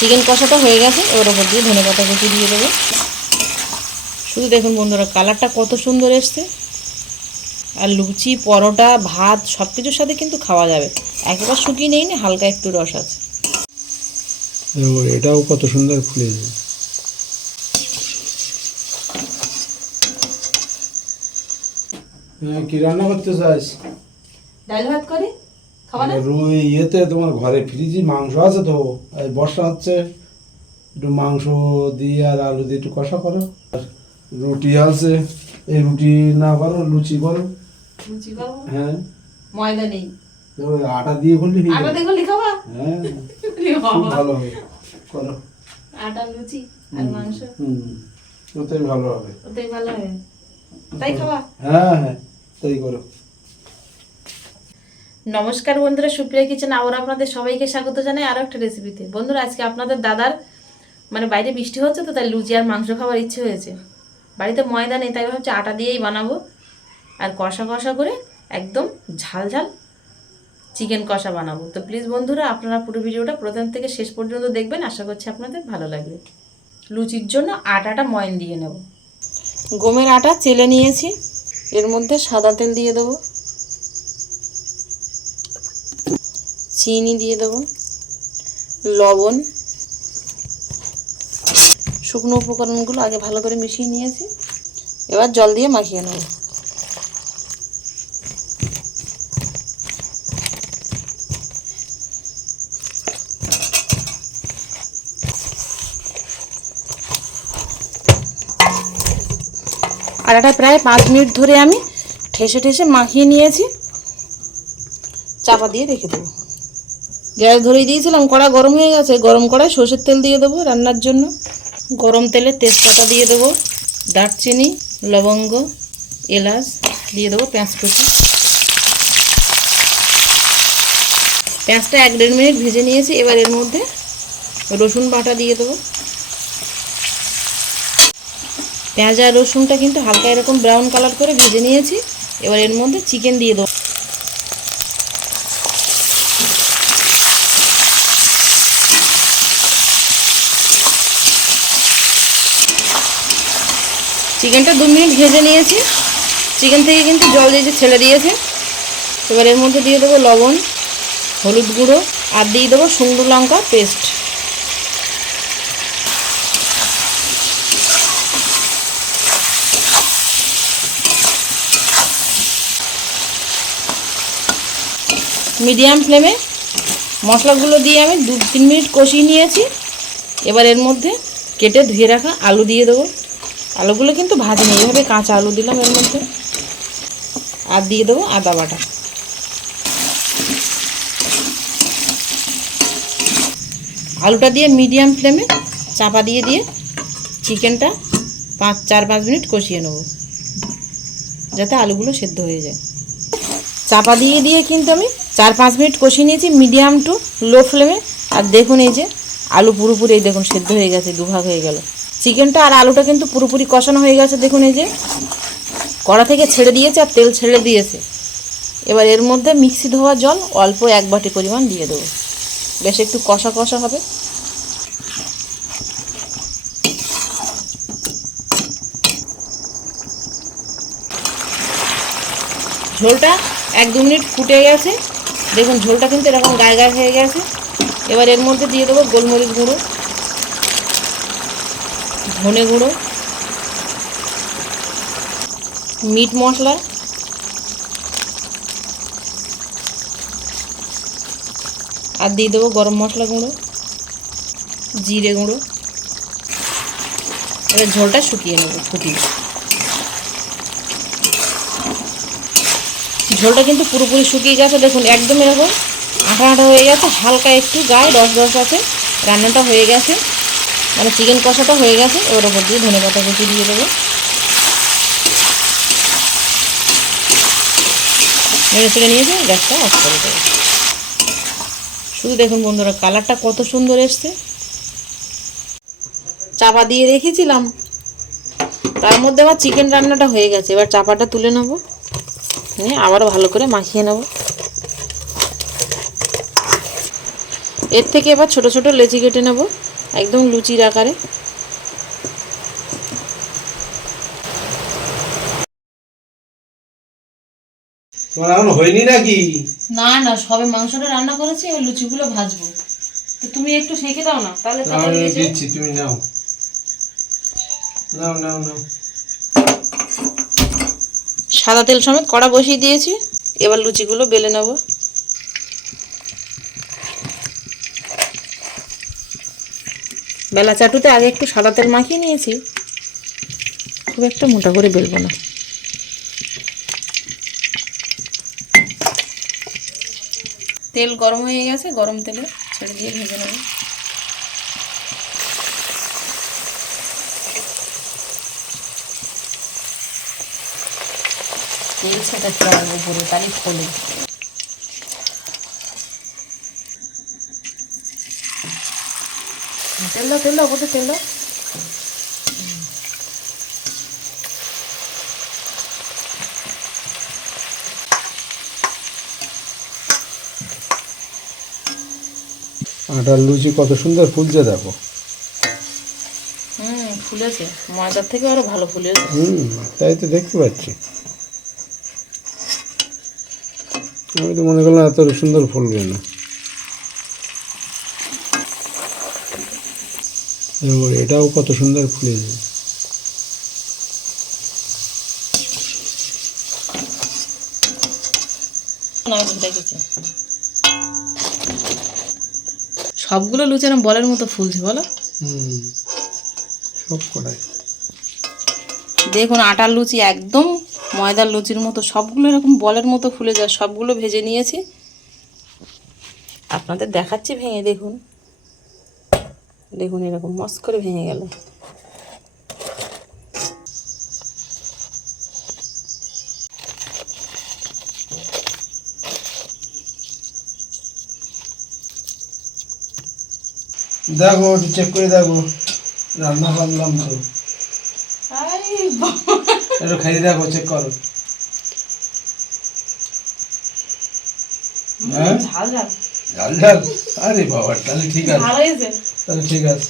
Chicken কষাটা হয়ে গেছে, এবার ওপর দিয়ে ধনেপাতা কুচি দিয়ে দেবো। শুধু দেখুন বন্ধুরা কালারটা কত সুন্দর এসছে। আর লুচি, পরোটা, ভাত সব কিছুর সাথে কিন্তু খাওয়া যাবে। একেবারে শুকিয়ে নেই না, হালকা একটু রস আছে। এটাও কত সুন্দর ফুলেছে। কি রান্না করতে চাস? ডাল ভাত করে খাওয়া না? ইয়েতে তোমার ঘরে ফ্রিজে মাংস আছে তো, এই বর্ষা হচ্ছে, একটু মাংস দিয়ে আর আলু দিয়ে একটু কষা করো। আর রুটি আছে, এই রুটি না করো লুচি করো। লুচি করো? হ্যাঁ, ময়দা নেই, আটা দিয়ে করলে আটা দিয়ে করলে খাবা? হ্যাঁ, খুব ভালো হবে। করো আটা লুচি আর মাংস, ওটাই ভালো হবে। ওটাই ভালো হবে, তাই খাওয়া? হ্যাঁ হ্যাঁ, তাই করো। নমস্কার বন্ধুরা, সুপ্রিয়া কিচেন আবার আপনাদের সবাইকে স্বাগত জানাই আরও একটা রেসিপিতে। বন্ধুরা আজকে আপনাদের দাদার বাইরে বৃষ্টি হচ্ছে তো, তাই লুচি আর মাংস খাওয়ার ইচ্ছে হয়েছে। বাড়িতে ময়দা নেই, তাই ভাবছি আটা দিয়েই বানাবো। আর কষা কষা করে একদম ঝাল ঝাল চিকেন কষা বানাবো। তো প্লিজ বন্ধুরা আপনারা পুরো ভিডিওটা প্রথম থেকে শেষ পর্যন্ত দেখবেন, আশা করছি আপনাদের ভালো লাগবে। লুচির জন্য আটাটা ময়ন দিয়ে নেব। গমের আটা চেলে নিয়েছি, এর মধ্যে সাদা তেল দিয়ে দেবো, চিনি দিয়ে দেবো, লবণ, শুকনো উপকরণগুলো আগে ভালো করে মিশিয়ে নিয়েছি। এবার জল দিয়ে মাখিয়ে নেব। আটাটা প্রায় 5 মিনিট ধরে আমি ঠেসে ঠেসে মাখিয়ে নিয়েছি। চাপা দিয়ে রেখে দেবো। গ্যাস ধরিয়ে দিয়েছিলাম, কড়া গরম হয়ে গেছে। গরম কড়ায় সর্ষের তেল দিয়ে দেবো রান্নার জন্য। গরম তেলে তেজপাতা দিয়ে দেবো, দারচিনি, লবঙ্গ, এলাচ দিয়ে দেবো, পেঁয়াজ কুচি। পেঁয়াজটা 1-1.5 মিনিট ভেজে নিয়েছি। এবার এর মধ্যে রসুন বাটা দিয়ে দেবো। পেঁয়াজ আর রসুনটা কিন্তু হালকা এরকম ব্রাউন কালার করে ভেজে নিয়েছি। এবার এর মধ্যে চিকেন দিয়ে দেবো। চিকেনটা 2 মিনিট ভেজে নিয়েছি। চিকেন থেকে কিন্তু জল দিয়ে ছেড়ে দিয়েছে। এবার এর মধ্যে দিয়ে দেবো লবণ, হলুদ গুঁড়ো আর দিয়ে দেবো শুকনো লঙ্কা পেস্ট। মিডিয়াম ফ্লেমে মশলাগুলো দিয়ে আমি 2-3 মিনিট কষিয়ে নিয়েছি। এবার এর মধ্যে কেটে ধুয়ে রাখা আলু দিয়ে দেবো। আলুগুলো কিন্তু ভাজিনি, এইভাবে কাঁচা আলু দিলাম এর মধ্যে। আর দিয়ে দেবো আদা বাটা। আলুটা দিয়ে মিডিয়াম ফ্লেমে চাপা দিয়ে চিকেনটা 4-5 মিনিট কষিয়ে নেব, যাতে আলুগুলো সেদ্ধ হয়ে যায়। চাপা দিয়ে কিন্তু আমি 4-5 মিনিট কষিয়ে নিয়েছি মিডিয়াম টু লো ফ্লেমে। আর দেখুন এই যে আলু পুরোপুরি এই দেখুন সেদ্ধ হয়ে গেছে, দুভাগ হয়ে গেল। চিকেনটা আর আলুটা কিন্তু পুরোপুরি কষানো হয়ে গেছে। দেখুন এই যে কড়া থেকে ছেড়ে দিয়েছে আর তেল ছেড়ে দিয়েছে। এবার এর মধ্যে মিক্সি ধোয়া জল অল্প 1 বাটি পরিমাণ দিয়ে দেবো। বেশ একটু কষা কষা হবে। ঝোলটা 1-2 মিনিট ফুটে গেছে। দেখুন ঝোলটা কিন্তু এরকম গায়ে গায়ে হয়ে গেছে। এবার এর মধ্যে দিয়ে দেবো গোলমরিচ গুঁড়ো, ধনে গুঁড়ো, মিট মশলা, আর দিয়ে দেবো গরম মশলা গুঁড়ো, জিরে গুঁড়ো। এবার ঝোলটা শুকিয়ে নেব ফুটিয়ে। ঝোলটা কিন্তু পুরোপুরি শুকিয়ে গেছে। দেখুন একদম এরকম আঠা আঠা হয়ে গেছে, হালকা একটু গায়ে রস রস আছে। রান্নাটা হয়ে গেছে, চিকেন কষাটা হয়ে গেছে। এবার ওপর দিয়ে ধনেপাতা কুচি দিয়ে দেবো। নেড়ে চেড়ে নিয়েছে, গ্যাসটা অফ করে দেবো। শুধু দেখুন বন্ধুরা কালারটা কত সুন্দর এসছে। চাপা দিয়ে রেখেছিলাম, তার মধ্যে আমার চিকেন রান্নাটা হয়ে গেছে। এবার চাপাটা তুলে নেবো, নিয়ে আবার ভালো করে মাখিয়ে নেব। এর থেকে এবার ছোট ছোট লেচি কেটে নেব। একদম লুচির আকারে। তোমার এখন হয়নি নাকি? না না, সবে মাংসটা রান্না করেছি, এবার লুচিগুলো ভাজবো। তো তুমি একটু সেঁকে দাও না, তাহলে আমি তাড়াতাড়ি হয়ে যাবে। দিচ্ছি, তুমি নাও নাও নাও নাও। সাদা তেল সমেত কড়া বসিয়ে দিয়েছি, এবার লুচিগুলো বেলে নেব। বেলা চাটুতে আগে একটু সাদা তেল মাখিয়ে নিয়েছি, খুব একটা মোটা করে বেলবো না। তেল গরম হয়ে গেছে, গরম তেলে ছেড়ে দিয়ে ভেজে নেব। তেল ছেটাতে হবে উপরে, তাহলে খোলে। তেল দাও, তেল দাও, ওপরে তেল দাও। আটার লুচি কত সুন্দর ফুলছে দেখো। ফুলেছে, ময়দার থেকে আরো ভালো ফুলেছে। তাই তো দেখতে পাচ্ছি। আমি তো মনে করলাম এত সুন্দর ফুলবে না। এটাও কত সুন্দর ফুলেছে। সবগুলো লুচি এরকম বলের মতো ফুলছে বলো। সব কটাই দেখুন, আটার লুচি একদম ময়দার লুচির মতো, সবগুলো এরকম বলের মতো ফুলে যায়। সবগুলো ভেজে নিয়েছি, আপনাদের দেখাচ্ছি ভেঙে। দেখুন দেখুন, এরকম মস করে ভেঙে গেল। দেখো, একটু চেক করে দেখো, রান্না করলাম তো। একটু খাইয়ে দেখো, চেক করো। হ্যাঁ, ঝাল ঝাল ঝাল ঝাল। আরে বাবা, তাহলে ঠিক আছে, ভালো হয়েছে। তাহলে ঠিক আছে।